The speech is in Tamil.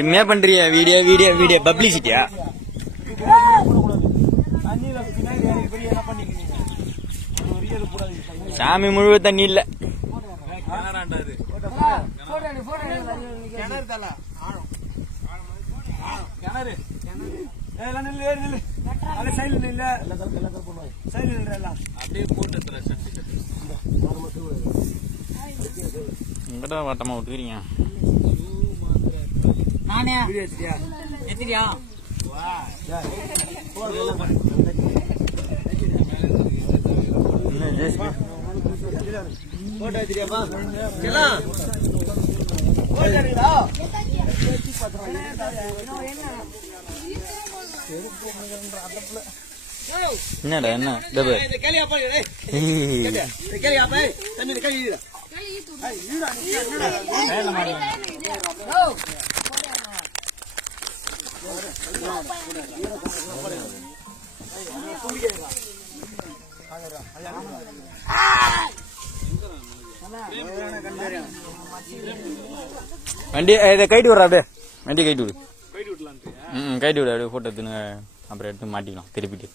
என்ன பண்றியா? வீடியோ வீடியோ வீடியோ பப்ளிசிட்டியா? சாமி முழுவ தண்ணி இல்ல. எங்கடா வட்டமா விட்டுக்கிறீங்க? நானே எத்திரியா என்னடா என்ன வண்டி கைட்டு விடுறா? அப்படியே வண்டி கைட்டு விடு. கைட்டு விடு. அப்படியே போட்டோ எடுத்துன்னு அப்புறம் எடுத்து மாட்டிக்கலாம் திருப்பிட்டு.